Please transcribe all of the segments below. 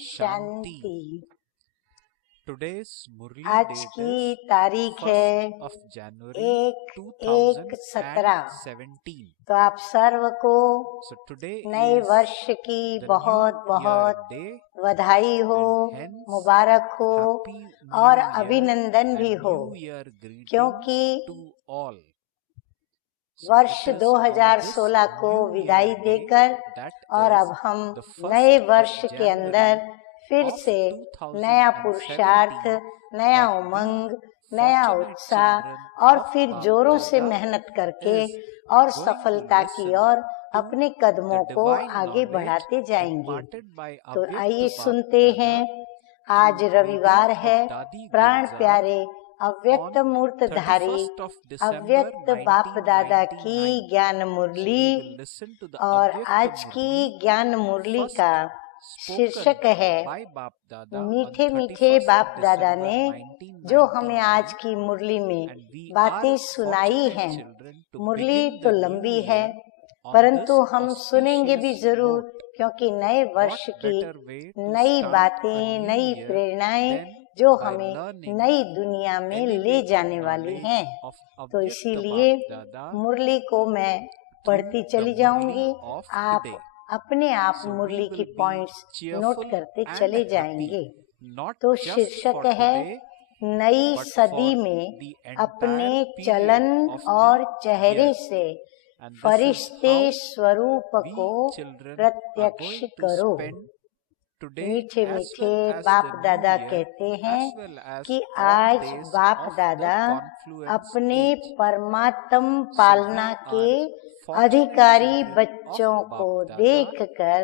शांति। आज की तारीख है 1/1/17। तो आप सर्व को नए वर्ष की बहुत बहुत बधाई हो, मुबारक हो और अभिनंदन भी हो, क्योंकि वर्ष 2016 को विदाई देकर और अब हम नए वर्ष के अंदर फिर से नया पुरुषार्थ, नया उमंग, नया उत्साह और फिर जोरों से मेहनत करके और सफलता की ओर अपने कदमों को आगे बढ़ाते जाएंगे। तो आइए सुनते हैं। आज रविवार है। प्राण प्यारे अव्यक्त मूर्तधारी अव्यक्त बाप दादा की ज्ञान मुरली, और आज की ज्ञान मुरली का शीर्षक है मीठे मीठे बाप दादा ने जो हमें आज की मुरली में बातें सुनाई हैं। मुरली तो लंबी है, परंतु हम सुनेंगे भी जरूर, क्योंकि नए वर्ष की नई बातें, नई प्रेरणाएं जो हमें नई दुनिया में ले जाने वाली हैं। तो इसीलिए मुरली को मैं पढ़ती चली जाऊंगी, आप अपने आप मुरली की पॉइंट्स नोट करते चले जाएंगे। तो शीर्षक है नई सदी में अपने चलन और चेहरे से फरिश्ते स्वरूप को प्रत्यक्ष करो। मीठे मीठे बाप दादा कहते हैं कि आज बाप दादा अपने परमात्म पालना के अधिकारी बच्चों को देखकर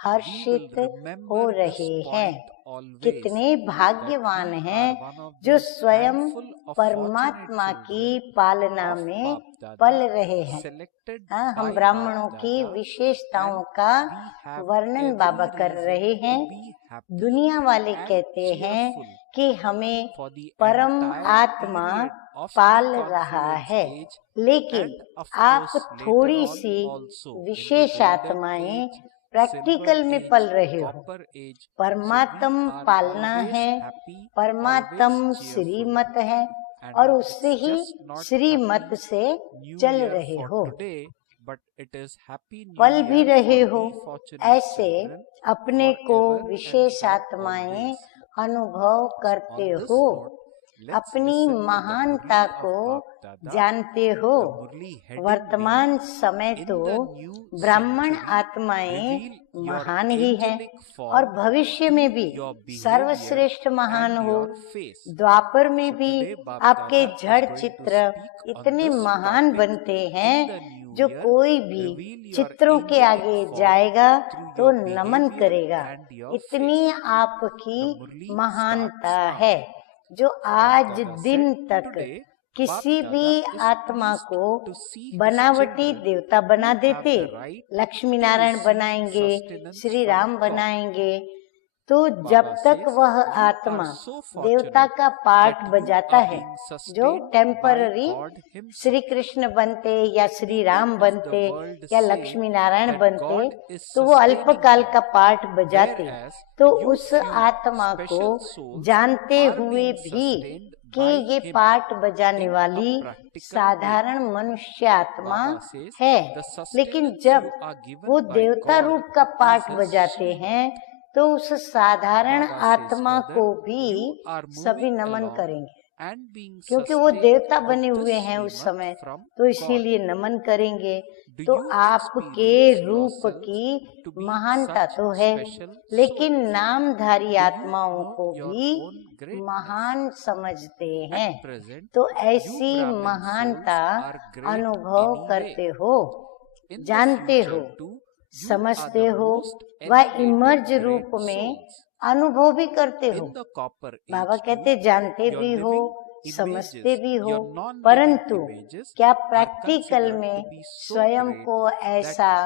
हर्षित हो रहे हैं। कितने भाग्यवान हैं जो स्वयं परमात्मा की पालना में पल रहे हैं। हम ब्राह्मणों की विशेषताओं का वर्णन बाबा कर रहे हैं। दुनिया वाले कहते हैं कि हमें परम आत्मा पाल रहा है, लेकिन आप थोड़ी सी विशेष आत्माएं प्रैक्टिकल में पल रहे हो। परमात्म पालना है, परमात्म श्रीमत है और उससे ही श्रीमत से चल रहे हो, पल भी रहे हो। ऐसे अपने को विशेष आत्माएं अनुभव करते हो, अपनी महानता को जानते हो। वर्तमान समय तो ब्राह्मण आत्माएं महान ही हैं और भविष्य में भी सर्वश्रेष्ठ महान हो। द्वापर में भी आपके जड़ चित्र इतने महान बनते हैं जो कोई भी चित्रों के आगे जाएगा तो नमन करेगा। इतनी आपकी महानता है जो आज दिन तक किसी भी आत्मा को बनावटी देवता बना देते। लक्ष्मी नारायण बनाएंगे, श्री राम बनाएंगे, तो जब तक वह आत्मा देवता का पार्ट बजाता है, जो टेम्पररी श्री कृष्ण बनते या श्री राम बनते या लक्ष्मी नारायण बनते, तो वो अल्पकाल का पार्ट बजाते। तो उस आत्मा को जानते हुए भी कि ये पार्ट बजाने वाली साधारण मनुष्य आत्मा है, लेकिन जब वो देवता रूप का पार्ट बजाते हैं तो उस साधारण आत्मा को भी सभी नमन करेंगे, क्योंकि वो देवता बने हुए हैं उस समय, तो इसीलिए नमन करेंगे। तो आपके रूप की महानता तो है, लेकिन नामधारी आत्माओं को भी महान समझते हैं। तो ऐसी महानता अनुभव करते हो, जानते हो, समझते हो, वह इमर्ज रूप में अनुभव भी करते हो। बाबा कहते जानते भी हो, समझते भी हो, परंतु क्या प्रैक्टिकल में स्वयं को ऐसा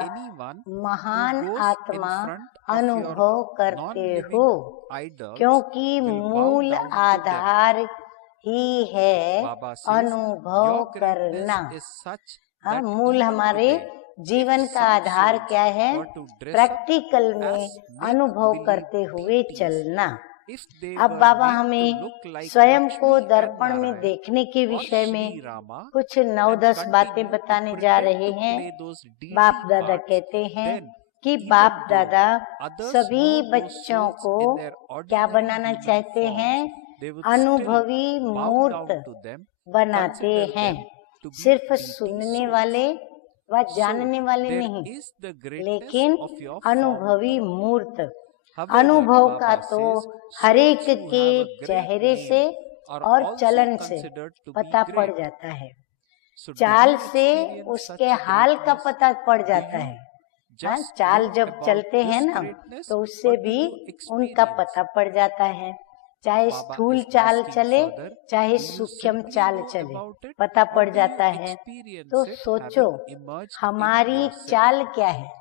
महान आत्मा अनुभव करते हो? क्योंकि मूल आधार ही है अनुभव करना। मूल हमारे जीवन का आधार क्या है? प्रैक्टिकल में अनुभव करते हुए चलना। अब बाबा हमें स्वयं को दर्पण में देखने के विषय में कुछ 9-10 बातें बताने जा रहे हैं। बाप दादा कहते हैं कि बाप दादा सभी बच्चों को क्या बनाना चाहते हैं? अनुभवी मूर्त बनाते हैं। सिर्फ सुनने वाले व जानने वाले नहीं, लेकिन अनुभवी मूर्त। अनुभव का तो हरेक के चेहरे से और चलन से पता पड़ जाता है। चाल से उसके हाल का पता पड़ जाता है। हाँ, चाल जब चलते हैं ना तो उससे भी उनका पता पड़ जाता है। चाहे स्थूल चाल चले चाहे सूक्ष्म चाल चले, पता पड़ जाता है। तो सोचो हमारी चाल क्या है?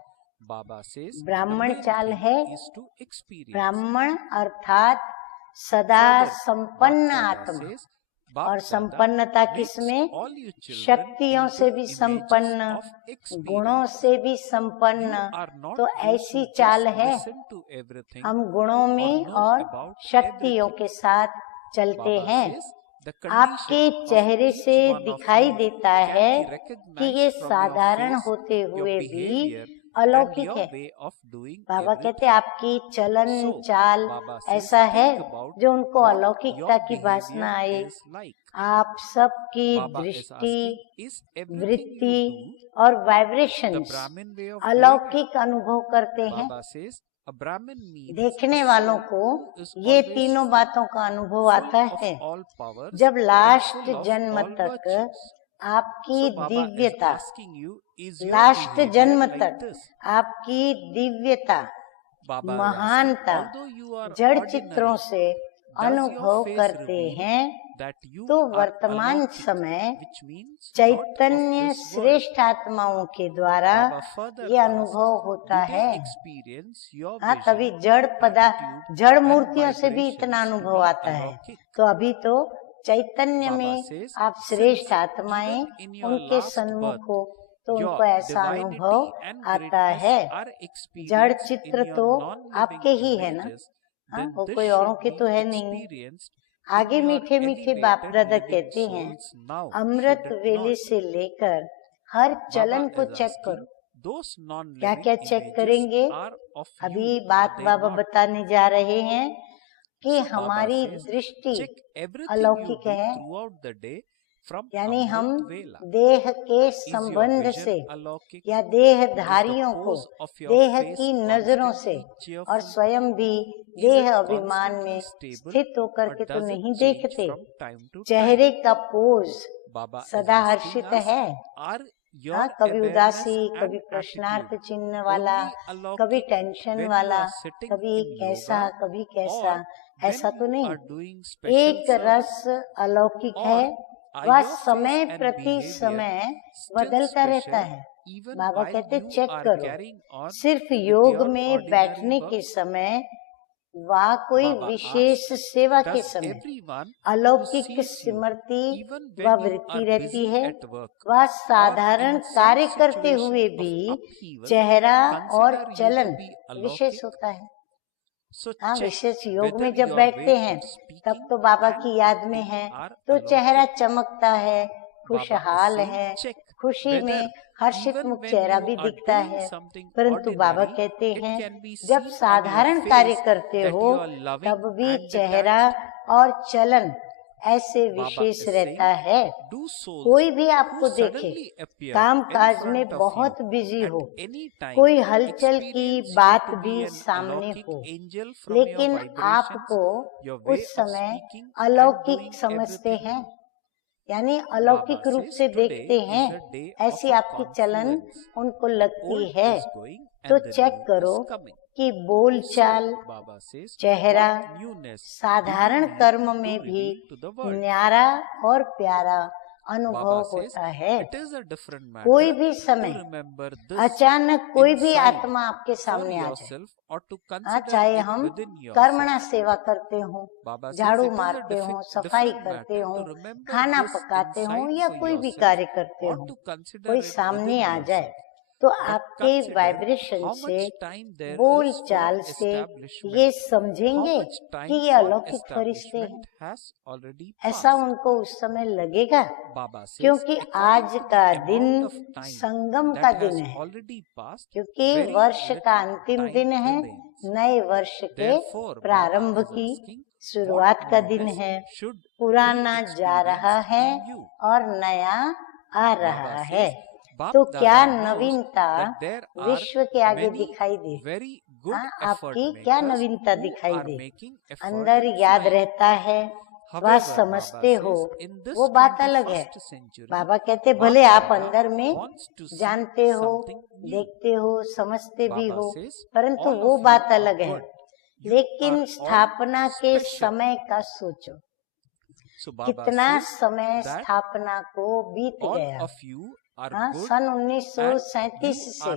ब्राह्मण चाल है। ब्राह्मण अर्थात सदा संपन्न आत्मा। और संपन्नता किसमें? शक्तियों से भी संपन्न, गुणों से भी संपन्न। तो ऐसी चाल है, हम गुणों में और शक्तियों के साथ चलते हैं। आपके चेहरे से दिखाई देता है कि ये साधारण होते हुए भी अलौकिक है। बाबा कहते आपकी चलन चाल ऐसा है जो उनको अलौकिकता की वासना आए। आप सबकी दृष्टि, वृत्ति और वाइब्रेशंस अलौकिक अनुभव करते हैं। देखने वालों को ये तीनों बातों का अनुभव आता है। जब लास्ट जन्म तक आपकी दिव्यता, लास्ट जन्म तक आपकी दिव्यता, महानता जड़ चित्रों से अनुभव करते हैं, तो वर्तमान समय चैतन्य श्रेष्ठ आत्माओं के द्वारा ये अनुभव होता है। हाँ, तभी जड़ पदार्थ, जड़ मूर्तियों से भी इतना अनुभव आता है। तो अभी तो चैतन्य में आप श्रेष्ठ आत्माएं उनके सन्मुख हो तो उनको ऐसा अनुभव आता है। जड़ चित्र तो आपके ही है ना, हाँ, वो कोई औरों के तो है नहीं। आगे मीठे मीठे बाप दादा कहते हैं अमृत वेले से लेकर हर चलन को चेक करो। क्या क्या चेक करेंगे? अभी बात बाबा बताने जा रहे हैं कि हमारी दृष्टि अलौकिक है, यानी हम देह के संबंध से या देहधारियों को देह की नजरों से और स्वयं भी देह अभिमान में स्थित होकर के तो नहीं देखते। चेहरे का पोज सदा हर्षित है, हाँ, कभी उदासी, कभी प्रश्नार्थ चिन्ह वाला, कभी टेंशन वाला, कभी कैसा कभी कैसा, ऐसा तो नहीं। एक रस अलौकिक है, वह समय प्रति समय बदलता रहता है। बाबा कहते चेक करो, सिर्फ योग में बैठने के समय वह कोई विशेष सेवा के समय अलौकिक स्मृति व वृत्ति रहती है। वह साधारण कार्य करते हुए भी चेहरा और चलन विशेष होता है। हाँ, विशेष योग में जब बैठते हैं तब तो बाबा की याद में है तो चेहरा चमकता है, खुशहाल है, खुशी में हर्षित मुख चेहरा भी दिखता है। परंतु बाबा कहते हैं जब साधारण कार्य करते हो तब भी चेहरा और चलन ऐसे विशेष रहता है। कोई भी आपको देखे काम काज में बहुत बिजी हो, कोई हलचल की बात भी सामने हो, लेकिन आपको उस समय अलौकिक समझते हैं, यानी अलौकिक रूप से देखते हैं, ऐसी आपकी चलन उनको लगती है। तो चेक करो कि बोलचाल, चेहरा, साधारण कर्म में भी न्यारा और प्यारा अनुभव होता है। कोई भी समय अचानक कोई भी आत्मा आपके सामने आ जाए, चाहे हम कर्मणा सेवा करते हो, झाड़ू मारते हो, सफाई करते हो, खाना पकाते हो या कोई भी कार्य करते हो, कोई सामने आ जाए तो आपके वाइब्रेशन से, बोल चाल से ये समझेंगे कि ये अलौकिक फरिश्ते हैं। ऐसा उनको उस समय लगेगा, क्योंकि आज का दिन संगम का दिन है, क्योंकि वर्ष का अंतिम दिन है, नए वर्ष के प्रारंभ की शुरुआत का दिन है। पुराना जा रहा है और नया आ रहा है। तो क्या नवीनता विश्व के आगे दिखाई दे? हाँ, आपकी क्या नवीनता दिखाई दे? अंदर याद रहता है, वह समझते हो, वो बात अलग है। बाबा कहते भले आप अंदर में जानते हो, देखते हो, समझते भी हो, परंतु वो बात अलग है। लेकिन स्थापना के समय का सोचो, कितना समय स्थापना को बीत गया। हाँ, सन 1937 से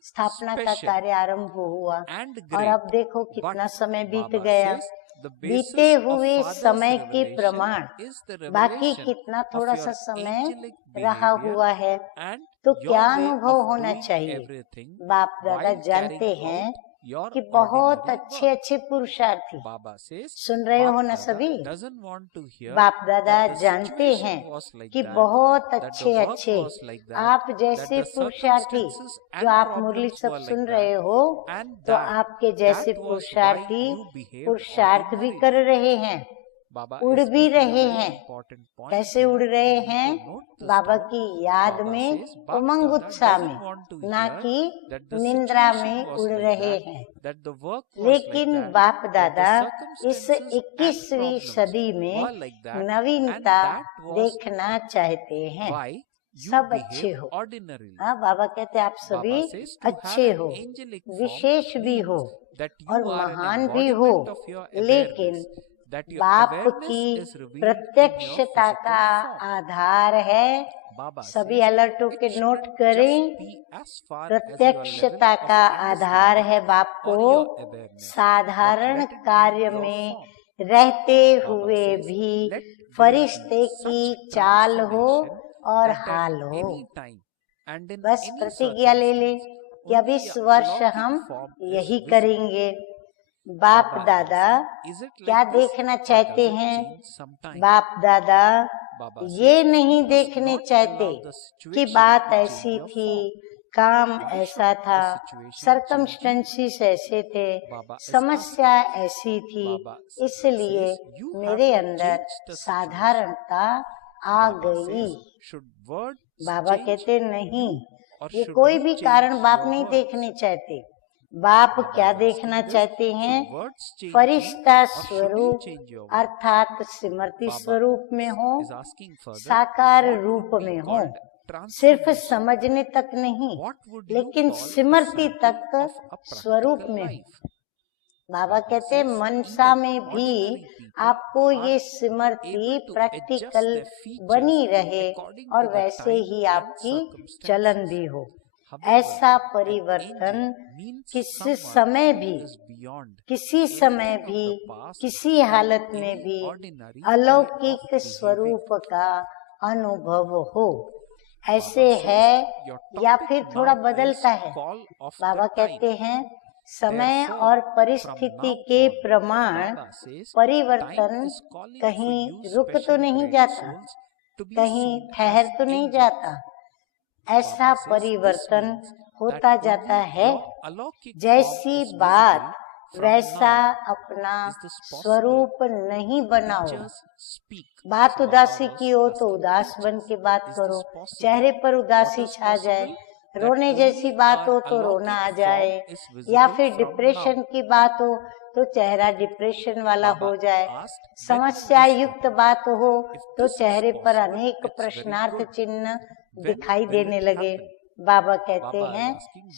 स्थापना का कार्य आरंभ हुआ और अब देखो कितना समय बीत गया। बीते हुए समय के प्रमाण बाकी कितना थोड़ा सा समय रहा हुआ है। तो क्या अनुभव होना चाहिए? बाप दादा जानते हैं कि बहुत अच्छे अच्छे पुरुषार्थी, सुन रहे हो ना सभी? बाप दादा जानते हैं कि बहुत अच्छे अच्छे आप जैसे पुरुषार्थी, जो आप मुरली सब सुन रहे हो, तो आपके जैसे पुरुषार्थी पुरुषार्थ भी कर रहे हैं, उड़ भी रहे हैं। कैसे उड़ रहे हैं? बाबा की याद में, उमंग उत्साह में, ना कि निंद्रा में उड़ रहे हैं। लेकिन बाप दादा इस 21वीं सदी में नवीनता देखना चाहते हैं। सब अच्छे हो। हाँ, बाबा कहते आप सभी अच्छे हो, विशेष भी हो और महान भी हो, लेकिन बाप की प्रत्यक्षता का आधार है। सभी अलर्ट होके नोट करें, प्रत्यक्षता का आधार है बाप को साधारण कार्य में रहते हुए भी फरिश्ते की चाल हो और हाल हो। बस प्रतिज्ञा ले ले कि अब इस वर्ष हम यही करेंगे। बाप दादा क्या देखना चाहते हैं? बाप दादा ये नहीं देखने चाहते कि बात ऐसी थी, काम ऐसा था, सरकमस्टेंसेस ऐसे थे, समस्या ऐसी थी, इसलिए मेरे अंदर साधारणता आ गई। बाबा कहते नहीं, ये कोई भी कारण बाप नहीं देखने चाहते। बाप क्या देखना चाहते हैं? फरिश्ता स्वरूप अर्थात स्मृति स्वरूप में हो, साकार रूप में हो। सिर्फ समझने तक नहीं, लेकिन स्मृति तक स्वरूप में हो। बाबा कहते मनसा में भी आपको ये स्मृति प्रैक्टिकल बनी रहे और वैसे ही आपकी चलन भी हो। ऐसा परिवर्तन किसी समय भी, किसी हालत में भी अलौकिक स्वरूप का अनुभव हो। ऐसे है या फिर थोड़ा बदलता है। बाबा कहते हैं समय और परिस्थिति के प्रमाण परिवर्तन कहीं रुक तो नहीं जाता, कहीं ठहर तो नहीं जाता। ऐसा परिवर्तन होता जाता है। जैसी बात वैसा अपना स्वरूप नहीं बनाओ। बात उदासी की हो तो उदास बन के बात करो, चेहरे पर उदासी छा जाए। रोने जैसी बात हो तो रोना आ जाए, या फिर डिप्रेशन की बात हो तो चेहरा डिप्रेशन वाला हो जाए। समस्या युक्त बात हो तो चेहरे पर अनेक प्रश्नार्थ चिन्ह दिखाई देने लगे। बाबा कहते हैं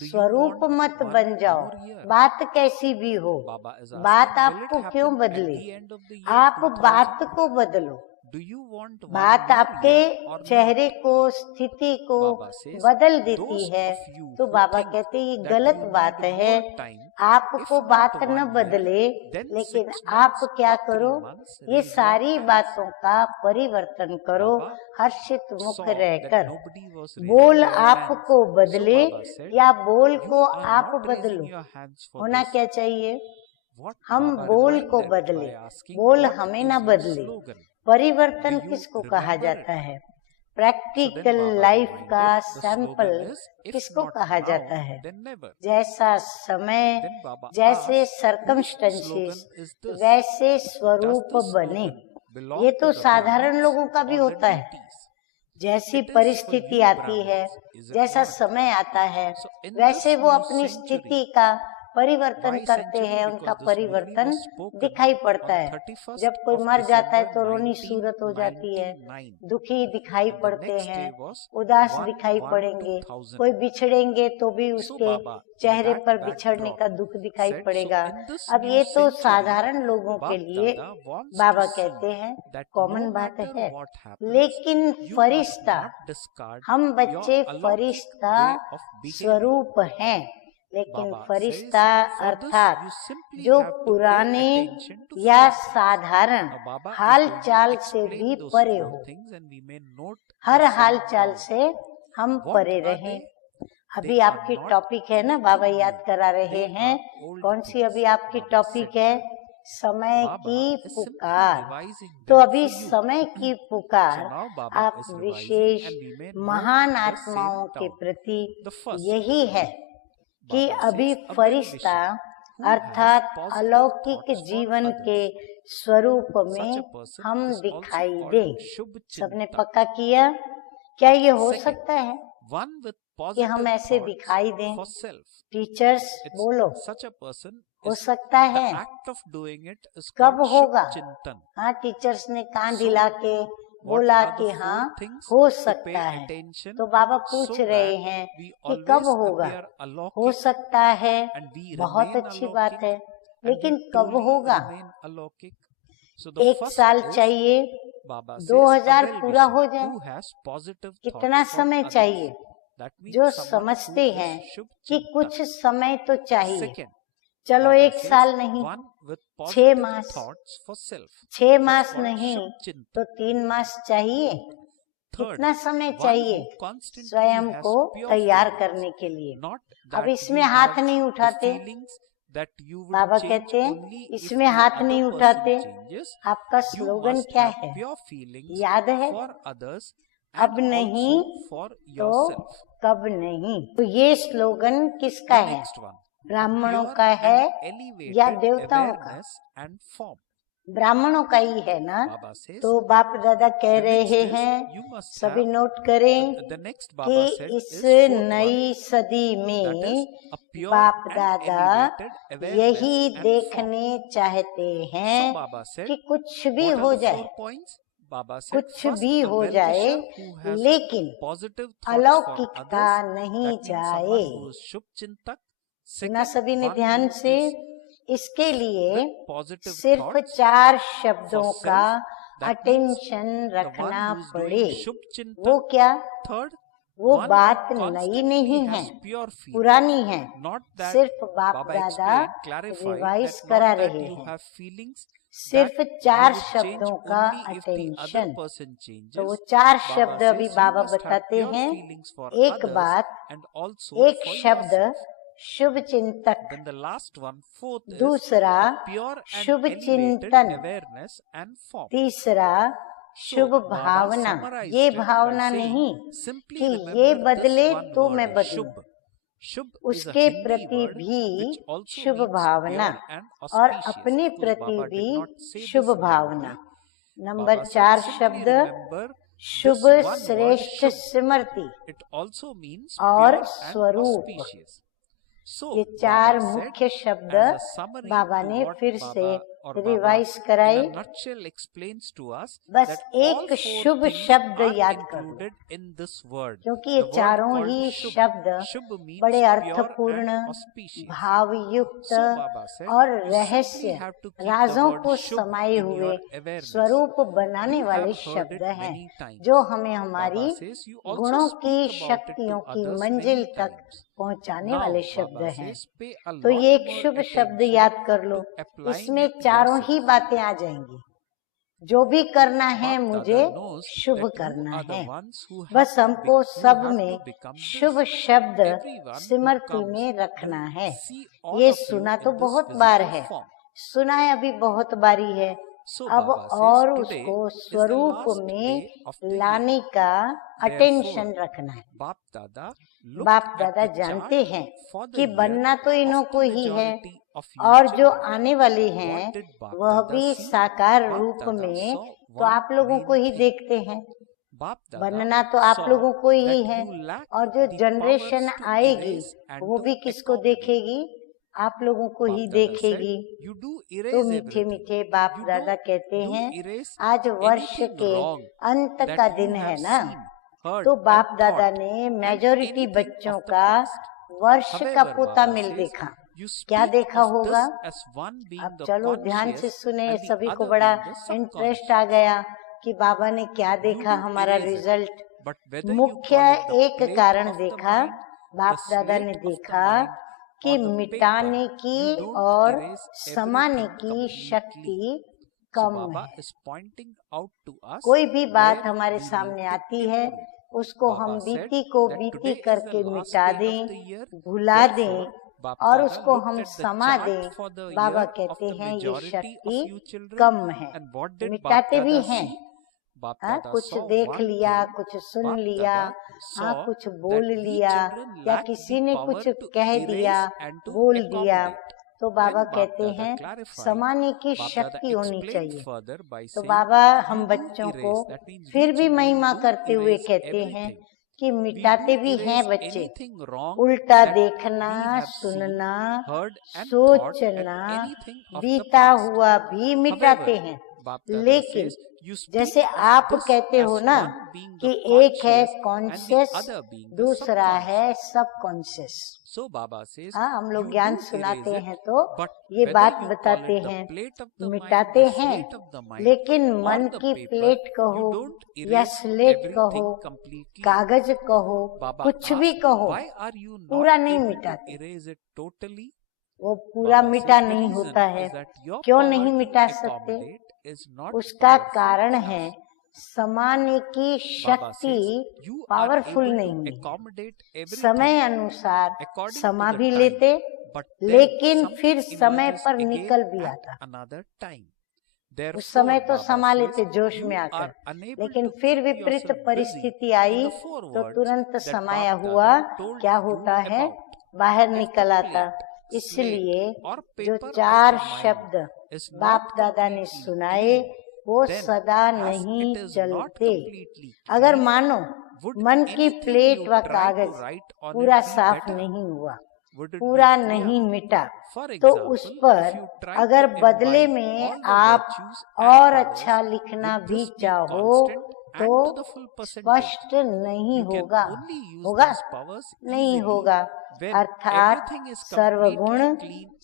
स्वरूप मत बन जाओ, बात कैसी भी हो। बात आपको क्यों बदले? आप बात को बदलो। बात आपके चेहरे को, स्थिति को बदल देती है, तो बाबा कहते ये गलत बात है। आपको बात न बदले, लेकिन आप क्या करो, ये सारी बातों का परिवर्तन करो, हर्षित मुख रहकर। बोल आपको बदले या बोल को आप बदलो, होना क्या चाहिए, हम बोल को बदले, बोल हमें ना बदले। परिवर्तन किसको कहा जाता है, प्रैक्टिकल लाइफ का सैंपल किसको कहा जाता है। जैसा समय, जैसे सर्कमस्टेंसेस, वैसे स्वरूप बने। ये तो साधारण लोगों का भी होता है। जैसी परिस्थिति आती है, जैसा समय आता है, वैसे वो अपनी स्थिति का परिवर्तन करते हैं, उनका परिवर्तन दिखाई पड़ता है। जब कोई मर जाता है तो रोनी सूरत हो जाती है, दुखी दिखाई पड़ते हैं, उदास दिखाई पड़ेंगे। कोई बिछड़ेंगे तो भी उसके चेहरे पर बिछड़ने का दुख दिखाई पड़ेगा। अब ये तो साधारण लोगों के लिए बाबा कहते हैं कॉमन बात है। लेकिन फरिश्ता, हम बच्चे फरिश्ता स्वरूप हैं, लेकिन फरिश्ता अर्थात जो पुराने या साधारण हाल चाल से भी परे हो, हर हाल चाल से हम परे रहें। अभी आपकी टॉपिक है ना, बाबा याद करा रहे हैं, कौन सी अभी आपकी टॉपिक है, समय की पुकार। तो अभी समय की पुकार आप विशेष महान आत्माओं के प्रति यही है कि अभी फरिश्ता अर्थात अलौकिक जीवन के स्वरूप में हम दिखाई दें। सबने पक्का किया, क्या ये हो सकता है कि हम ऐसे दिखाई दें? टीचर्स बोलो, हो सकता है। कब होगा? हाँ, टीचर्स ने कान हिला के बोला कि हाँ हो सकता है। तो बाबा पूछ रहे हैं कि कब होगा? हो सकता है, बहुत अच्छी बात है, लेकिन कब होगा? 1 साल चाहिए, 2000 पूरा हो जाए, कितना समय चाहिए? जो समझते हैं कि कुछ समय तो चाहिए, चलो 1 साल नहीं, 6 मास, 6 मास नहीं तो 3 मास चाहिए। कितना समय चाहिए स्वयं को तैयार करने के लिए? अब इसमें हाथ नहीं उठाते, बाबा कहते हैं इसमें हाथ नहीं उठाते। आपका स्लोगन क्या है, याद है? अब नहीं तो कब नहीं। तो ये स्लोगन किसका है, ब्राह्मणों का है या देवताओं का? ब्राह्मणों का ही है ना। तो बाप दादा कह रहे हैं, सभी नोट करें कि इस नई सदी में बाप दादा यही देखने चाहते हैं कि कुछ भी हो जाए, कुछ भी हो जाए, लेकिन अलौकिकता नहीं जाए। सुना सभी ने ध्यान से? इसके लिए सिर्फ 4 शब्दों का अटेंशन रखना पड़े। वो क्या? वो बात नई नहीं है, पुरानी है, सिर्फ बाप दादा रिवाइज करा रहे हैं। सिर्फ 4 शब्दों का अटेंशन। तो वो 4 शब्द अभी बाबा बताते हैं। एक बात, एक शब्द शुभ चिंतक, दूसरा शुभ चिंतन, तीसरा शुभ भावना। ये भावना नहीं कि ये बदले तो मैं बदलूं, उसके प्रति भी शुभ भावना और अपने प्रति भी शुभ भावना। नंबर 4 शब्द शुभ श्रेष्ठ स्मृति और स्वरूप। ये 4 मुख्य शब्द बाबा ने फिर से रिवाइज कराई। बस एक शुभ शब्द याद कर लो, क्योंकि ये चारों ही शब्द बड़े अर्थपूर्ण, भावयुक्त और रहस्य राजों को समाये हुए स्वरूप बनाने वाले शब्द हैं, जो हमें हमारी गुणों की, शक्तियों की मंजिल तक पहुंचाने वाले शब्द हैं। तो ये एक शुभ शब्द याद कर लो, इसमें चारों ही बातें आ जाएंगी। जो भी करना है मुझे शुभ करना है। बस हमको सब में शुभ शब्द स्मृति में रखना है। ये सुना तो बहुत बार है, सुना है अभी बहुत बारी है, अब और उसको स्वरूप में लाने का अटेंशन रखना है। बाप दादा जानते हैं कि बनना तो इन्हों को ही है, और जो आने वाले हैं वह भी साकार रूप में तो आप लोगों को ही देखते हैं। बनना तो आप लोगों को ही है, और जो जनरेशन आएगी वो भी किसको देखेगी? आप लोगों को ही देखेगी। तो मीठे मीठे बाप दादा कहते हैं, आज वर्ष के अंत का दिन है ना, तो बाप दादा ने मेजॉरिटी बच्चों का वर्ष का पोता मिल देखा। क्या देखा होगा? अब चलो ध्यान से सुने, सभी को बड़ा इंटरेस्ट आ गया कि बाबा ने क्या देखा हमारा रिजल्ट। मुख्य एक कारण देखा, बाप दादा ने देखा कि मिटाने की और समाने की शक्ति कम है। कोई भी बात हमारे सामने आती है, उसको हम बीती को बीती करके मिटा दें, भुला दें और उसको हम समा दें। बाबा कहते हैं ये शक्ति कम है। मिटाते भी हैं, कुछ देख लिया, कुछ सुन लिया, कुछ बोल लिया, या किसी ने कुछ कह दिया, बोल दिया, तो बाबा कहते हैं समाने की शक्ति होनी चाहिए। तो बाबा हम बच्चों को फिर भी महिमा करते हुए कहते हैं कि मिटाते भी हैं बच्चे। उल्टा देखना, सुनना, सोचना, बीता हुआ भी मिटाते हैं। लेकिन जैसे आप कहते हो ना कि एक है कॉन्शियस, दूसरा है सब कॉन्शियस। हम लोग ज्ञान सुनाते हैं तो ये बात बताते हैं, मिटाते हैं, लेकिन मन की प्लेट कहो या स्लेट कहो, कागज कहो, कुछ भी कहो, पूरा नहीं मिटाते। वो पूरा मिटा नहीं होता है। क्यों नहीं मिटा सकते? उसका कारण है समाने की शक्ति पावरफुल नहीं है। समय अनुसार समा भी लेते, लेकिन फिर समय पर निकल भी आता। उस समय तो समा लेते जोश में आकर, लेकिन फिर विपरीत परिस्थिति आई तो तुरंत समाया हुआ क्या होता है? बाहर निकल आता। इसलिए जो चार शब्द बाप दादा ने सुनाए वो सदा नहीं चलते। अगर मानो मन की प्लेट व कागज पूरा साफ नहीं हुआ, पूरा नहीं मिटा, तो उस पर अगर बदले में आप और अच्छा लिखना भी चाहो तो स्पष्ट नहीं होगा। होगा? नहीं होगा। अर्थात सर्वगुण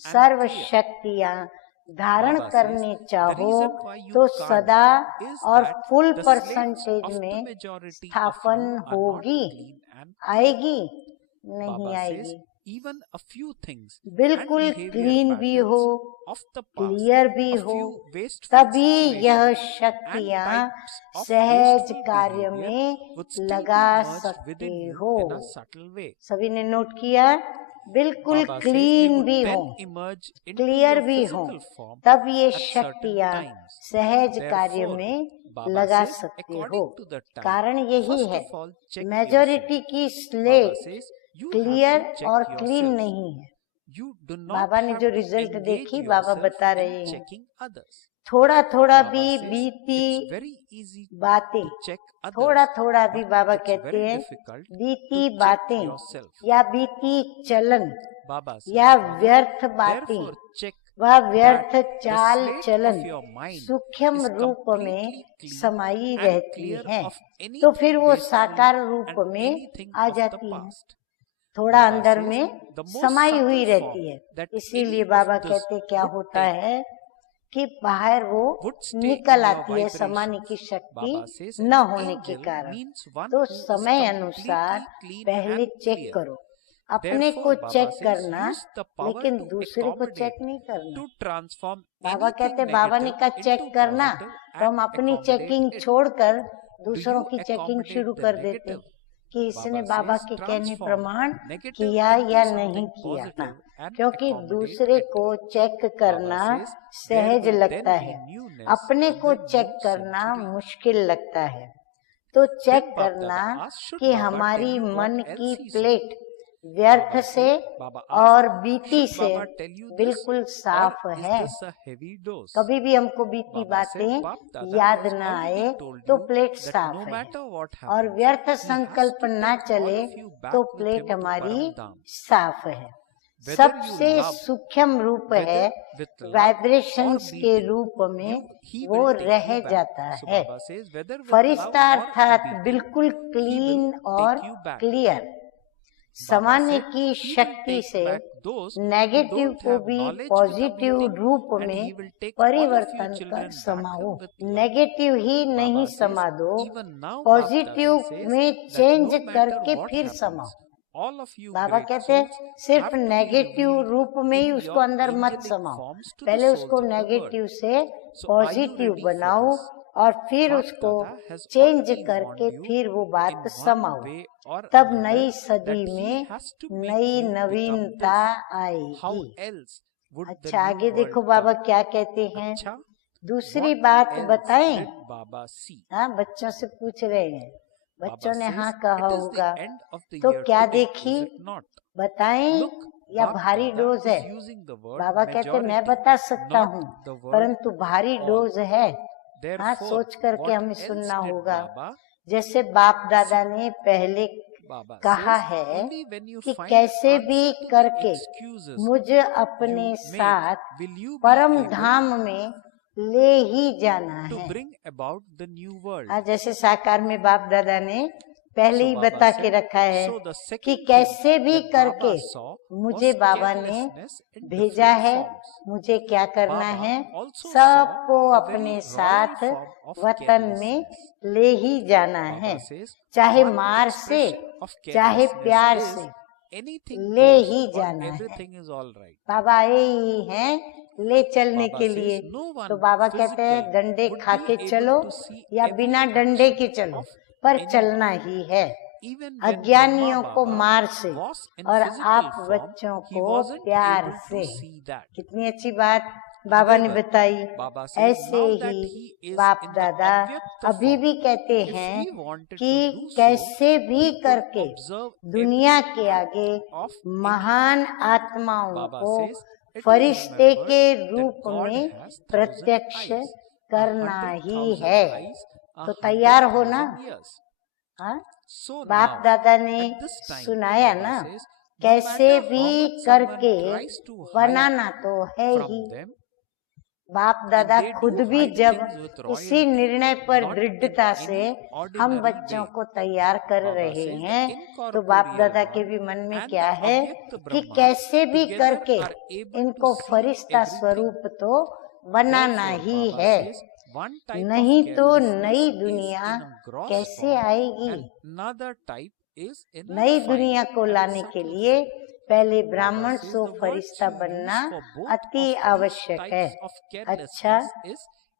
सर्व शक्तियाँ धारण करने चाहो तो सदा और फुल परसेंटेज में स्थापन होगी। आएगी? नहीं आएगी। बिल्कुल क्लीन भी हो, क्लियर भी हो, तभी यह शक्तियाँ सहज कार्य में लगा सकते हो। सभी ने नोट किया? बिल्कुल क्लीन भी हो, क्लियर भी हो, तब ये शक्तियाँ सहज कार्य में लगा सकते हो। कारण यही है, मेजॉरिटी की स्लेट क्लियर और क्लीन नहीं है। बाबा ने जो रिजल्ट देखी, बाबा बता रहे हैं, थोड़ा थोड़ा भी बीती बातें, थोड़ा थोड़ा भी बाबा कहते हैं बीती बातें या बीती चलन या व्यर्थ बातें वह व्यर्थ चाल चलन सूक्ष्म रूप में समाई रहती है, तो फिर वो साकार रूप में आ जाती है, थोड़ा अंदर में समाई हुई रहती है। इसीलिए बाबा कहते क्या होता है कि बाहर वो निकल आती है समाने की शक्ति न होने के कारण। तो समय अनुसार पहले चेक करो, अपने को चेक करना, लेकिन दूसरे को चेक नहीं करना। बाबा कहते बाबा ने कहा चेक करना, तो हम अपनी चेकिंग छोड़कर दूसरों की चेकिंग शुरू कर देते कि इसने बाबा के कहने प्रमाण किया या नहीं किया ना, क्योंकि दूसरे को चेक करना सहज लगता है, अपने को चेक करना मुश्किल लगता है। तो चेक करना कि हमारी मन की प्लेट व्यर्थ से और बीती से बिल्कुल साफ है। कभी भी हमको बीती बातें याद न आए तो प्लेट साफ है, और व्यर्थ संकल्प ना चले तो प्लेट हमारी साफ है। सबसे सूक्ष्म रूप है, वाइब्रेशंस के रूप में वो रह जाता है। फरिश्ता अर्थात बिल्कुल क्लीन और क्लियर समाने की शक्ति से नेगेटिव को भी पॉजिटिव रूप में परिवर्तन कर समाओ। नेगेटिव ही नहीं समा दो, पॉजिटिव में चेंज करके फिर समाओ। बाबा कहते सिर्फ नेगेटिव रूप में ही उसको अंदर मत समाओ, पहले उसको नेगेटिव से पॉजिटिव बनाओ और फिर उसको चेंज करके फिर वो बात समाओ, तब नई सदी में नई नवीनता आएगी। अच्छा आगे देखो बाबा क्या कहते हैं। दूसरी बात बताएं। हाँ, बच्चों से पूछ रहे हैं, बच्चों ने हाँ कहा होगा, तो क्या देखी बताएं या भारी डोज है? बाबा कहते मैं बता सकता हूँ, परंतु भारी डोज है। हाँ, सोच करके हमें सुनना होगा। जैसे बाप दादा ने पहले कहा है कि कैसे भी करके मुझे अपने साथ परम धाम में ले ही जाना है। जैसे साकार में बाप दादा ने पहले ही बता के रखा है कि कैसे भी करके मुझे बाबा ने भेजा है, मुझे क्या करना है, सबको अपने साथ वतन में ले ही जाना है, चाहे मार से चाहे प्यार से ले ही जाना है। बाबा आए ही हैं ले चलने के लिए। तो बाबा कहते हैं डंडे खा के चलो या बिना डंडे के चलो, पर चलना ही है। अज्ञानियों को मार से और आप बच्चों को प्यार से। कितनी अच्छी बात बाबा ने बताई। ऐसे ही बाप दादा अभी भी कहते हैं कि कैसे भी करके दुनिया के आगे महान आत्माओं को फरिश्ते के रूप में प्रत्यक्ष करना ही है। तो तैयार हो ना? हाँ, बाप दादा ने सुनाया ना, कैसे भी करके बनाना तो है ही। बाप दादा खुद भी जब इसी निर्णय पर दृढ़ता से हम बच्चों को तैयार कर रहे हैं, तो बाप दादा के भी मन में क्या है कि कैसे भी करके इनको फरिश्ता स्वरूप तो बनाना ही है, नहीं तो नई दुनिया कैसे आएगी। नई दुनिया को लाने के लिए पहले ब्राह्मण सो फरिश्ता बनना अति आवश्यक है। अच्छा,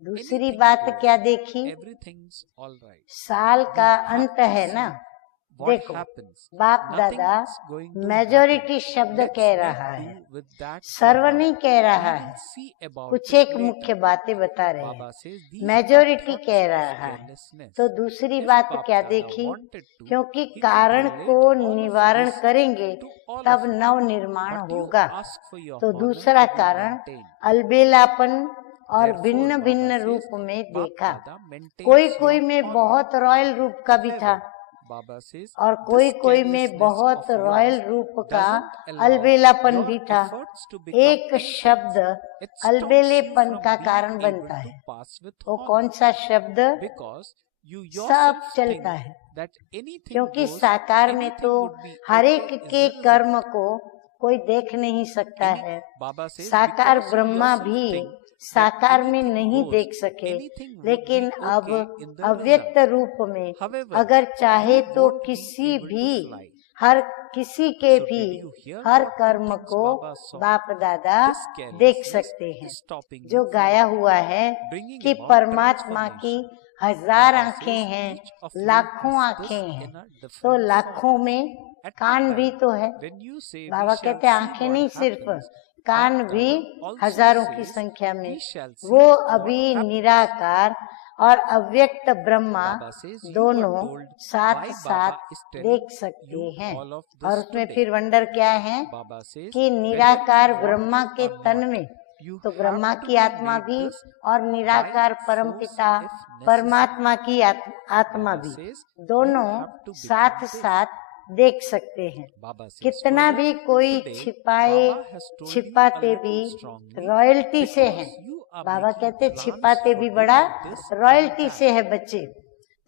दूसरी बात क्या देखी? साल का अंत है ना, देखो बाप दादा मेजॉरिटी शब्द कह रहा है, सर्व नहीं कह रहा है, कुछ एक मुख्य बातें बता रहे हैं, मेजॉरिटी कह रहा है। तो दूसरी बात क्या देखी? क्योंकि कारण को निवारण करेंगे तब नव निर्माण होगा। तो दूसरा कारण अलबेलापन और भिन्न भिन्न रूप में देखा। कोई कोई में बहुत रॉयल रूप का भी था, Baba says, और कोई this कोई में carelessness बहुत of रॉयल life रूप का doesn't allow अलबेलापन your भी था। efforts to become एक शब्द intense. It stops you अलबेलेपन from का being कारण able बनता to है। pass with वो honor. कौन सा शब्द? Because you सब yourself think चलता है, that anything क्योंकि goes, साकार में anything तो would be हर okay एक is के a result. कर्म को कोई देख नहीं सकता है। Baba says, साकार because you ब्रह्मा yourself भी think that साकार में anything नहीं goes, देख सके, anything would लेकिन be अब okay in the अव्यक्त result. रूप में However, अगर चाहे you तो won't be किसी able to भी fly. हर किसी के So भी did you hear her what कर्म things को Baba saw? बाप दादा This देख carelessness सकते हैं। is stopping जो you गाया from हुआ है bringing कि about परमात्मा की transformation. हजार Baba आंखें says, हैं, each of you लाखों has आंखें this हैं, in a तो different लाखों form. में At the कान भी time तो है। when you say we Baba shall कहते see आंखें what नहीं सिर्फ, happens, कान Baba भी also हजारों की says संख्या में। we shall see वो what अभी happens. निराकार और अव्यक्त Brahma Baba says you were दोनों told साथ why साथ Baba is telling देख सकते you हैं। all of और this उसमें today. फिर वंडर क्या है Baba says कि whether निराकार you want ब्रह्मा to के or तन not, में you तो have ब्रह्मा to की be आत्मा made भी this और निराकार by परमपिता force if necessary. परमात्मा की आत्मा Baba भी says you दोनों have to साथ become this. साथ देख सकते हैं। Baba says कितना further, भी कोई today छिपाए Baba has told you a छिपाते little भी strongly रॉयल्टी से because हैं। you are बाबा making कहते plans छिपाते for भी doing बड़ा this रॉयल्टी and से that. है बच्चे।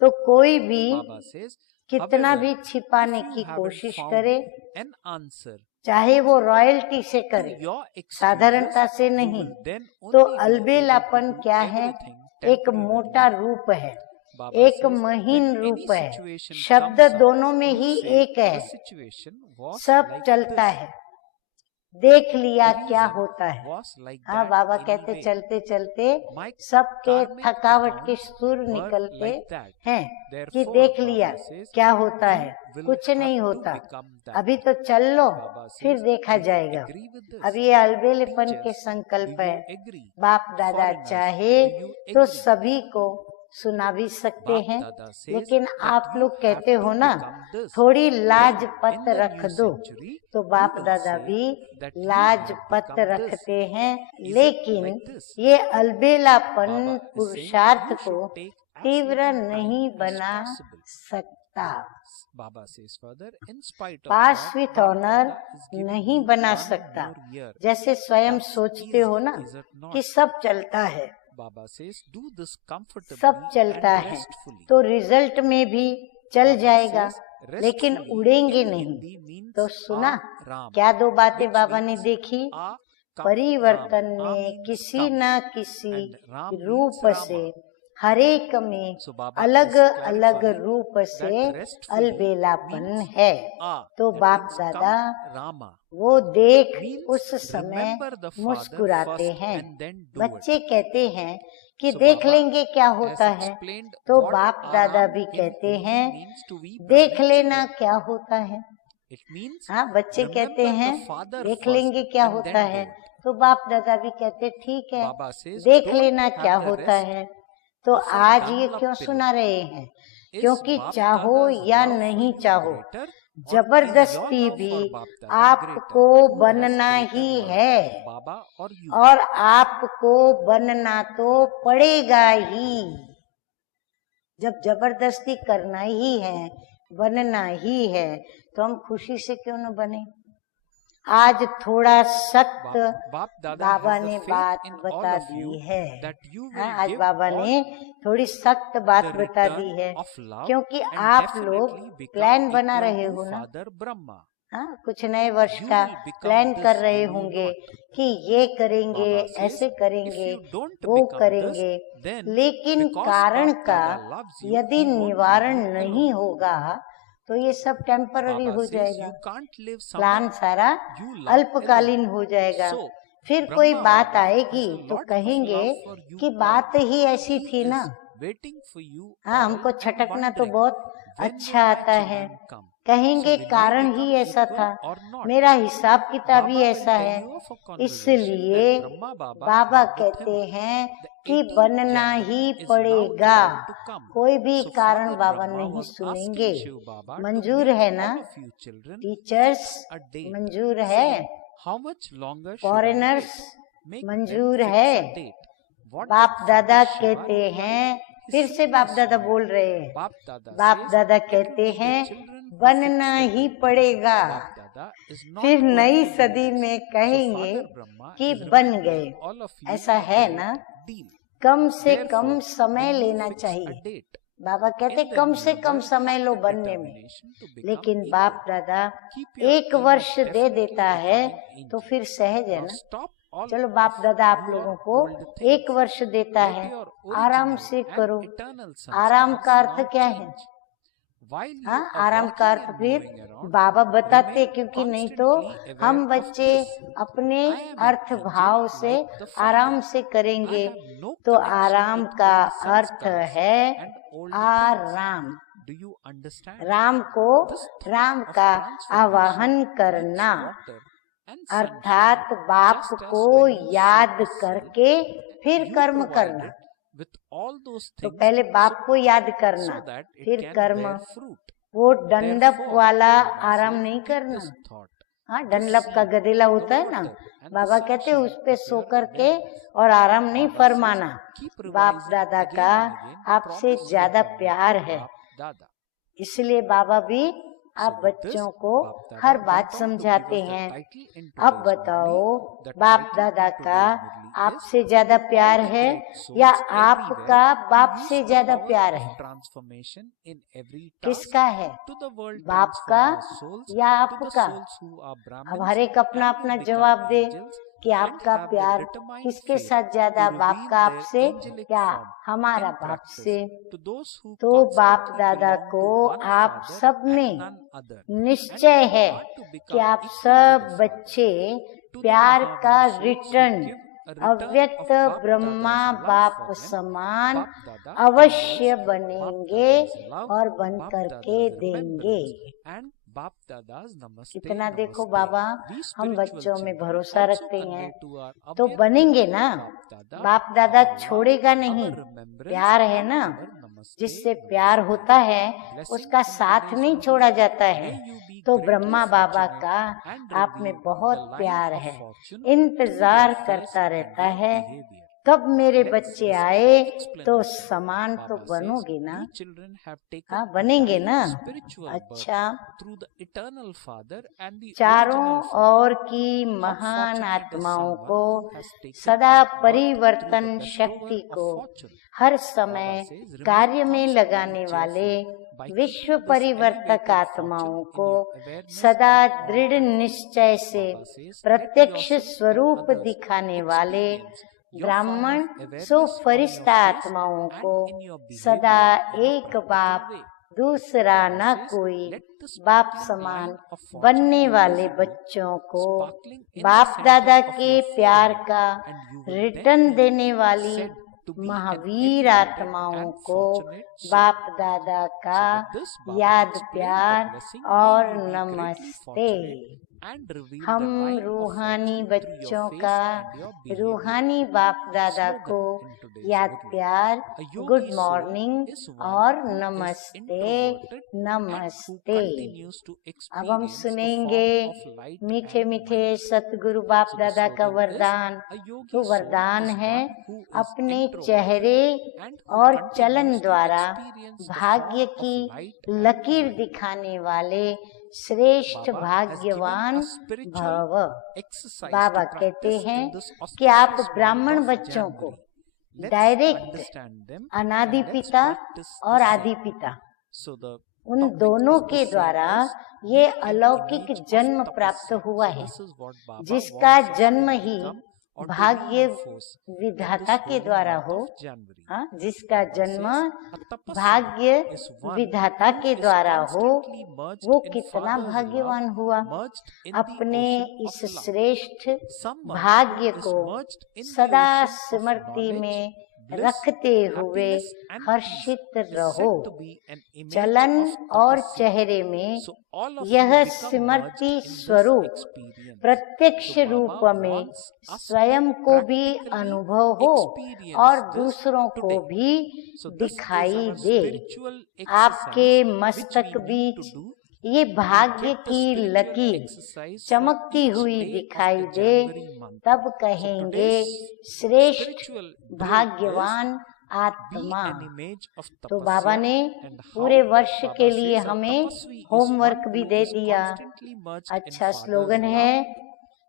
तो कोई भी Baba says, कितना however, भी छिपाने if you की haven't कोशिश found करे, an answer चाहे वो रॉयल्टी से to करे, your excuses, साधारणता से you नहीं, will then तो only be able अलबेलापन to do क्या है? everything एक मोटा temporarily. रूप है, Baba एक says, महीन when any रूप है। situation शब्द comes up, दोनों में you ही say, एक है, the situation was सब like चलता this. है। देख लिया The क्या reason होता है। was like हाँ, that बाबा कहते anyway. चलते चलते My सबके karmic थकावट के accounts सुर were निकलते like that. हैं कि Therefore, देख लिया Baba says, क्या होता है। you will कुछ have नहीं to होता, become that. अभी तो चल लो, Baba फिर says, देखा do you जाएगा। agree with this? अब ये अलबेलेपन के Teachers, संकल्प do है। you agree? बाप दादा Foreigners, चाहे do you तो agree? सभी को सुना भी सकते Bap हैं, Dada says लेकिन that आप you लोग have कहते to हो ना become this. थोड़ी Then लाजपत in the रख new दो, century, तो you बाप will दादा say भी that you have Lajpat become this. रखते हैं। Is it लेकिन like this? ये अलबेलापन Baba is saying पुरुषार्थ you को should take as तीव्र little नहीं time as बना possible. सकता, Baba says further, in spite of pass that, with Bap honour Dada is giving नहीं you बना one सकता। more year. जैसे स्वयं That's सोचते हो easy, ना is it not? कि सब चलता है, Baba says, do this comfortably सब चलता and है, restfully. तो रिजल्ट में भी चल Baba जाएगा, says, लेकिन restfully उड़ेंगे in नहीं। Hindi means तो सुना Ram, क्या दो बातें which बाबा ने means देखी? A come परिवर्तन Ram. A में means किसी come न किसी and Ram means रूप Rama. से हरेक में So Baba अलग is अलग clarifying रूप से that restfully अलबेलापन means है। A, तो that बाप means दादा come Rama. वो देख Means उस समय remember the Father मुस्कुराते first हैं। and then do बच्चे it. कहते हैं कि So देख Baba लेंगे क्या has होता है, explained तो what बाप दादा Aram भी in कहते Hindi हैं means to we देख Brahmin लेना children. क्या होता है। It means हाँ, बच्चे कहते remember हैं the Father देख first लेंगे क्या and होता then है, do it. तो बाप दादा भी कहते ठीक है Baba says, देख don't लेना have क्या the होता rest है। तो of a आज ये Dunlop क्यों pillow. सुना रहे हैं? Is क्योंकि Bap चाहो Dada's या love for नहीं you चाहो, greater, or is जबरदस्ती your love भी for Bap Dada आपको greater? Who has बनना greater ही love, है, Baba or you? और आपको बनना तो पड़ेगा ही। जब जबरदस्ती करना ही है, बनना ही है, तो हम खुशी से क्यों न बने। आज थोड़ा सख्त Bap Dada Baba has the ने faith बात in all बता of दी you है। that you हाँ, will आज give बाबा all ने थोड़ी सख्त बात the बता return दी है, of love क्योंकि and आप लोग definitely become प्लान बना equal रहे to हो ना। Father Brahma. हाँ, कुछ नए वर्ष You का will become प्लान this, कर रहे will you होंगे not? कि ये करेंगे, Baba says, ऐसे if करेंगे, you don't वो become this, करेंगे, then लेकिन because कारण Bap का Dada loves you, यदि he won't leave निवारण you नहीं alone. होगा तो ये सब टेम्पररी Baba हो says जाएगा, you can't live plan someone सारा you love alone. अल्पकालीन हो जाएगा। So फिर कोई Brahma बात Baba आएगी has a तो lot of कहेंगे love for you कि all. बात ही ऐसी He थी ना। is waiting for you हाँ, all हमको and छटकना तो wondering बहुत when will अच्छा my आता है। children come. So कहेंगे will you कारण ही become ऐसा equal था, or not? मेरा हिसाब किताब Baba ही will ऐसा tell है, you of a conversation इसलिए that Brahma Baba Baba had with कहते him. हैं The कि 18th बनना January ही is now पड़ेगा। about to come. कोई भी So कारण Father बाबा Brahma नहीं was सुनेंगे। asking Shiv Baba to मंजूर make है ना all of you children teachers, fix a date. मंजूर है Saying, how much longer should I foreigners, wait? Make them मंजूर fix है। a date. What बाप did दादा Father Shiva कहते reply? हैं फिर से बाप दादा बोल रहे हैं। Bap Dada बाप says दादा that कहते the हैं children will बनना ही पड़ेगा। Bap Dada is not फिर going नई to do सदी this. में So कहेंगे Father Brahma कि is बन reminding गए। all of you ऐसा of है the ना, deal. कम से कम Therefore, समय when you लेना fix a चाहिए। date, बाबा कहते in the कम से new कम year, समय लो have the बनने में। determination to become लेकिन angel. बाप दादा Keep your एक aim वर्ष of दे definitely देता है becoming तो angel. फिर सहज है Now ना। stop all चलो बाप of दादा आप your लोगों को old things. एक वर्ष देता Let है, your आराम original से and करो। eternal आराम sanskars का अर्थ now क्या है? change. While you हाँ, are आराम का walking अर्थ and फिर moving around, बाबा बताते, remain क्योंकि नहीं तो constantly हम aware of बच्चे this. अपने I am an earth angel भाव से like the Father. आराम से I करेंगे have no तो connection आराम with का old अर्थ sanskars है and old things. आराम। Do you understand? राम को This thought राम of का transformation आवाहन makes करना, water and अर्थात sunshine बाप just as को when you याद sow a seed, करके फिर you कर्म provide करना। it with all those तो things पहले बाप को याद करना, so that it फिर can कर्म। bear fruit. वो डंडप Therefore, वाला Baba आराम says, नहीं keep करना। this thought, हाँ, this डंडप का seed, गदेला the होता है ना, water and the बाबा कहते हैं sunshine उस पे of सो your करके awareness. और आराम नहीं Baba says, फरमाना। keep बाप revising दादा again का and again the आपसे promise you ज्यादा have made प्यार to है, Bap Dada. इसलिए बाबा भी So आप with this, बच्चों को Bap Dada हर went बात on to समझाते give us the हैं। title in अब today's बताओ Murli. The बाप title दादा in का today's Murli is आपसे ज्यादा प्यार all the है great souls या everywhere आपका to बाप use से the ज्यादा power प्यार of है? transformation in every task किसका है? to the world बाप का transformers souls, या to the आपका? souls who are अब Brahmins हर एक अपना and अपना who become जवाब दे angels कि and आपका have the प्यार determined किसके faith साथ ज्यादा, to बाप reveal का their आपसे angelic या form हमारा in बाप practice से? to those who तो बाप constantly दादा belong को to one आप Father सब and में none other, निश्चय and है are to कि become आप equal to सब the Father. बच्चे To the प्यार का Mahavir souls who return give a return of अव्यक्त Bap ब्रह्मा Dada's love बाप for them, समान Bap Dada अवश्य conveys बनेंगे Bap Dada's love, और बन Bap करके Dada's देंगे। remembrance, and Bap Dada's namaste, कितना देखो namaste. बाबा, We हम spiritual बच्चों में children भरोसा also रखते हैं convey to our तो aware बनेंगे children, ना। Bap Dada, बाप दादा our love, छोड़ेगा नहीं, our remembrance, प्यार है and ना, our namaste, जिससे प्यार namaste. होता है Blessings उसका in साथ today's नहीं Murli. छोड़ा जाता है। May you be तो greatly ब्रह्मा बाबा fortunate का and आप में reveal बहुत the line प्यार of है, fortune इंतजार through your करता face रहता and your है behavior. कब मेरे Hence बच्चे this आए तो explanation. समान तो Baba says, बनोगे ना। you children have taken हाँ, a बनेंगे ना। direct spiritual birth अच्छा, through the eternal Father and the चारों original Father. ओर की How महान fortunate is आत्माओं someone को who has taken सदा birth through the परिवर्तन bestower शक्ति of को fortune. हर Baba समय says, remain कार्य में constant लगाने and वाले cheerful by विश्व keeping this परिवर्तक elevated आत्माओं fortune in को your awareness सदा at all दृढ़ times. निश्चय से Baba says, let प्रत्यक्ष yourself and स्वरूप others दिखाने वाले experience your form ब्राह्मण of awareness so on your Firishta face आत्माओं and को in your सदा behavior in a एक practical बाप way. दूसरा Baba न says, कोई let the बाप sparkling समान line of fortune बनने be वाले visible, बच्चों को sparkling in the बाप center दादा of के your प्यार forehead, का and you will then return be देने वाली said to be an Mahavir elevated आत्माओं and को fortunate soul. बाप दादा का So with this, Baba याद explained प्यार the blessing, और may you be greatly नमस्ते। fortunate and reveal हम the line of रूहानी fortune through बच्चों your face का and your behavior. रूहानी बाप दादा Slogan को in today's याद Murli. प्यार, A yogi good soul morning is one और who is नमस्ते introverted and who नमस्ते। continues to अब हम experience the सुनेंगे form of light मीठे and मीठे mind. सतगुरु बाप So the दादा का slogan is, वरदान। a yogi तो soul वरदान is है one who is अपने introverted चेहरे and who और चलन continues to द्वारा experience the भाग्य form की of light and लकीर mind. दिखाने वाले श्रेष्ठ Baba has given भाग्यवान a spiritual भव। exercise बाबा to कहते practice हैं in this कि आप auspicious ब्राह्मण month of बच्चों को January. Let's direct understand them अनादि and let's पिता practice और the आदि same. पिता So the उन topic दोनों is the के same द्वारा as ये be an अलौकिक image of जन्म प्राप्त tapasya. हुआ So है, this is what Baba जिसका wants us to जन्म ही become or to भाग्य reinforce in this विधाता के holy द्वारा month हो। of January. हाँ, जिसका Baba जन्म says, a tapasya भाग्य is one विधाता who के is द्वारा हो, constantly merged वो in कितना Father's भाग्यवान love, हुआ। merged in the अपने ocean इस of love. श्रेष्ठ Someone भाग्य who is को merged in the सदा ocean of स्मृति knowledge, में bliss, रखते हुए happiness and Harshit peace is रहो। said to be an image चलन of और tapasya. चेहरे में So all of यह you become Smriti merged in this स्वरूप experience. प्रत्यक्ष So रूप Baba में wants us स्वयं to को भी practically अनुभव हो experience और this दूसरों को today. भी So this is दिखाई our दे। spiritual आपके exercise which मस्तक we need beach to do. ये भाग्य Get the की spiritual लकीर exercise for चमकती each हुई day of दिखाई the दे, January month. तब So कहेंगे today's श्रेष्ठ spiritual drill is भाग्यवान आत्मा। an image of तो बाबा tapasya ने and how पूरे वर्ष Baba के लिए says a हमें tapasvi is होमवर्क one भी who दे is दिया। constantly merged in अच्छा Father's स्लोगन love. है,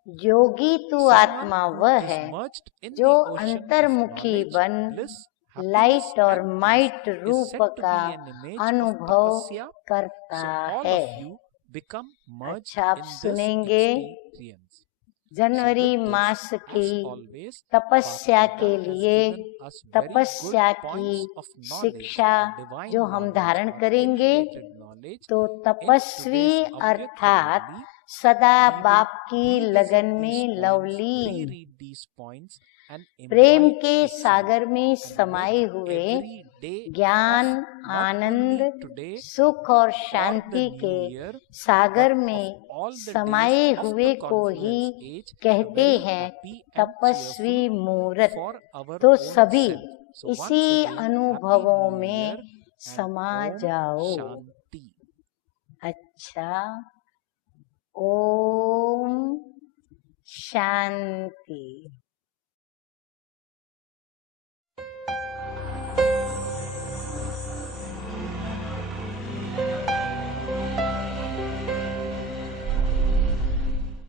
योगी तू Someone आत्मा who वह is है merged in जो the ocean of अंतर्मुखी knowledge, बन bliss, happiness लाइट और and peace माइट is रूप said to का be an image of अनुभव tapasya. करता So all है। of you become merged अच्छा आप in this सुनेंगे experience. So January with this, mass as की always, तपस्या Baba के has लिए given us very good तपस्या की points of knowledge, शिक्षा divine जो हम knowledge धारण or करेंगे, elevated knowledge. तो In तपस्वी today's Avyakt अर्थात Murli, सदा we will बाप की revisit लगन these में points, Lovleen reread these points and Prem imbibe के it सागर में and समाये make हुए every day ज्ञान of not Anand only today सुख और or the शांति new के year, सागर but में of all the समाये days of हुए the को ही confluence age, a कहते very हैं happy and तपस्वी cheerful मूरत। for our तो own सभी self. So once इसी again, Happy अनुभवों New में Year and समा Om जाओ। Shanti. अच्छा, ओम शांति।